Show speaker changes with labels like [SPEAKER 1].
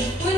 [SPEAKER 1] Okay.